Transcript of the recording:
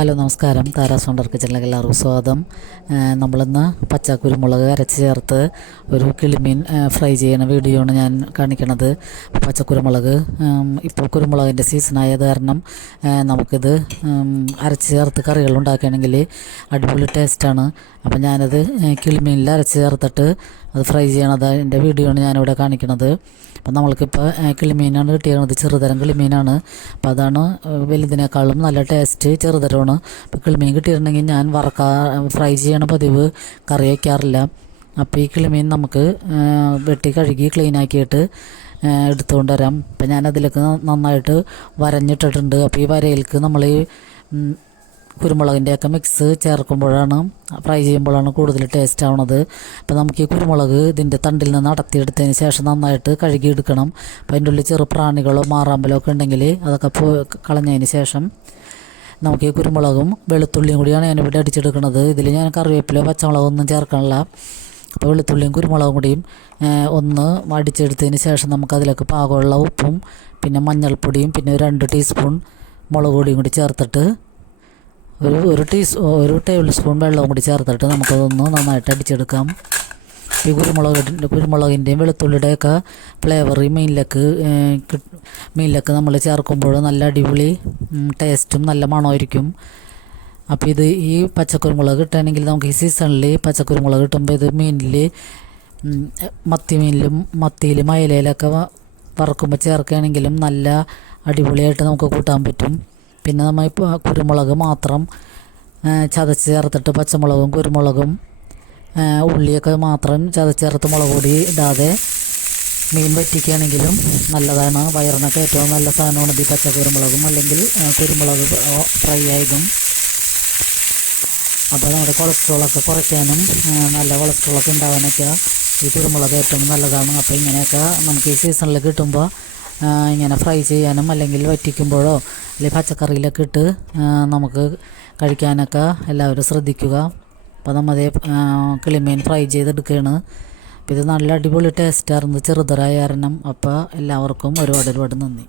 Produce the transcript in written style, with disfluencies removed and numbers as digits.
Hello നമസ്കാരം. Tara's wonder കിച്ചണിലേക്ക് എല്ലാവർക്കും സ്വാഗതം. നമ്മളിന്ന് പച്ചക്കുരുമുളക് അരച്ച് ചേർത്ത് ഒരു കിളിമീൻ ഫ്രൈ ചെയ്യുന്ന വീഡിയോ ആണ് ഞാൻ കാണിക്കണത്. പച്ചക്കുരുമുളക് ഇപ്പോൾ കുരുമുളകിൻ്റെ സീസണായത് കാരണം നമുക്കിത് അരച്ച് ചേർത്ത് കറികൾ ഉണ്ടാക്കുകയാണെങ്കിൽ അടിപൊളി ടേസ്റ്റാണ്. അപ്പം ഞാനത് കിളിമീനിൽ അരച്ച് ചേർത്തിട്ട് അത് ഫ്രൈ ചെയ്യണത് എൻ്റെ വീഡിയോ ആണ് ഞാനിവിടെ കാണിക്കണത്. അപ്പം നമ്മൾക്കിപ്പോൾ കിളിമീനാണ് കിട്ടിയത്, ചെറുതരം കിളിമീനാണ്. അപ്പോൾ അതാണ് വലുതിനേക്കാളും നല്ല ടേസ്റ്റ് ചെറുതരമാണ്. അപ്പോൾ കിളിമീൻ കിട്ടിയിട്ടുണ്ടെങ്കിൽ ഞാൻ ഫ്രൈ ചെയ്യണ പതിവ്, കറി വയ്ക്കാറില്ല. അപ്പോൾ ഈ കിളിമീൻ നമുക്ക് വെട്ടി കഴുകി ക്ലീനാക്കിയിട്ട് എടുത്തുകൊണ്ട് വരാം. അപ്പം ഞാനതിലേക്ക് നന്നായിട്ട് വരഞ്ഞിട്ടിട്ടുണ്ട്. അപ്പോൾ ഈ വരയിലേക്ക് നമ്മൾ ഈ കുരുമുളകിൻ്റെയൊക്കെ മിക്സ് ചേർക്കുമ്പോഴാണ്, ഫ്രൈ ചെയ്യുമ്പോഴാണ് കൂടുതൽ ടേസ്റ്റ് ആവണത്. അപ്പോൾ നമുക്ക് ഈ കുരുമുളക് ഇതിൻ്റെ തണ്ടിൽ നിന്ന് അടർത്തിയെടുത്തതിന് ശേഷം നന്നായിട്ട് കഴുകിയെടുക്കണം. അപ്പോൾ അതിൻ്റെ ഉള്ളിൽ ചെറു പ്രാണികളോ മാറാമ്പലോ ഒക്കെ ഉണ്ടെങ്കിൽ അതൊക്കെ കളഞ്ഞതിന് ശേഷം നമുക്ക് ഈ കുരുമുളകും വെളുത്തുള്ളിയും കൂടിയാണ് ഞാനിവിടെ അടിച്ചെടുക്കുന്നത്. ഇതിൽ ഞാൻ കറിവേപ്പിലോ പച്ചമുളകോ ഒന്നും ചേർക്കണില്ല. അപ്പോൾ വെളുത്തുള്ളിയും കുരുമുളകും കൂടിയും ഒന്ന് അടിച്ചെടുത്തതിന് ശേഷം നമുക്കതിലേക്ക് പാകമുള്ള ഉപ്പും പിന്നെ മഞ്ഞൾപ്പൊടിയും പിന്നെ 2 ടീസ്പൂൺ മുളക് പൊടിയും കൂടി ചേർത്തിട്ട് ഒരു ടേബിൾ സ്പൂൺ വെള്ളവും കൂടി ചേർത്തിട്ട് നമുക്കതൊന്ന് നന്നായിട്ട് അടിച്ചെടുക്കാം. ഈ കുരുമുളകിൻ്റെയും വെളുത്തുള്ളിയുടെയൊക്കെ ഫ്ലേവർ മീനിലേക്ക് നമ്മൾ ചേർക്കുമ്പോൾ നല്ല അടിപൊളി ടേസ്റ്റും നല്ല മണമായിരിക്കും. അപ്പോൾ ഇത് ഈ പച്ചക്കുരുമുളക് കിട്ടുകയാണെങ്കിൽ നമുക്ക് ഈ സീസണിൽ പച്ചക്കുരുമുളക് കിട്ടുമ്പോൾ ഇത് മീനിൽ മത്തിയിലും അയലയിലൊക്കെ വറക്കുമ്പോൾ ചേർക്കുകയാണെങ്കിലും നല്ല അടിപൊളിയായിട്ട് നമുക്ക് കൂട്ടാൻ പറ്റും. പിന്നെ നമ്മൾ ഇപ്പോൾ കുരുമുളക് മാത്രം ചതച്ച് ചേർത്തിട്ട് പച്ചമുളകും കുരുമുളകും ഉള്ളിയൊക്കെ മാത്രം ചതച്ച് ചേർത്ത് മുളക് പൊടി ഇടാതെ മീൻ വറ്റിക്കുകയാണെങ്കിലും നല്ലതാണ്. വയറിനൊക്കെ ഏറ്റവും നല്ല സാധനമാണ് ഈ പച്ചക്കുരുമുളകും അല്ലെങ്കിൽ കുരുമുളക് ഫ്രൈ ആയതും. അപ്പോൾ നമ്മുടെ കൊളസ്ട്രോളൊക്കെ കുറയ്ക്കാനും നല്ല കൊളസ്ട്രോളൊക്കെ ഉണ്ടാകാനൊക്കെ ഈ കുരുമുളക് ഏറ്റവും നല്ലതാണ്. അപ്പോൾ ഇങ്ങനെയൊക്കെ നമുക്ക് ഈ സീസണിൽ കിട്ടുമ്പോൾ ഇങ്ങനെ ഫ്രൈ ചെയ്യാനും അല്ലെങ്കിൽ വറ്റിക്കുമ്പോഴോ അല്ലെങ്കിൽ പച്ചക്കറിയിലൊക്കെ ഇട്ട് നമുക്ക് കഴിക്കാനൊക്കെ എല്ലാവരും ശ്രദ്ധിക്കുക. അപ്പോൾ നമ്മൾ കിളിമീൻ ഫ്രൈ ചെയ്തെടുക്കുകയാണ്. അപ്പോൾ ഇത് നല്ല അടിപൊളി ടേസ്റ്റായിരുന്നു ചെറുതരായ കാരണം. അപ്പോൾ എല്ലാവർക്കും ഒരുപാട് നന്ദി.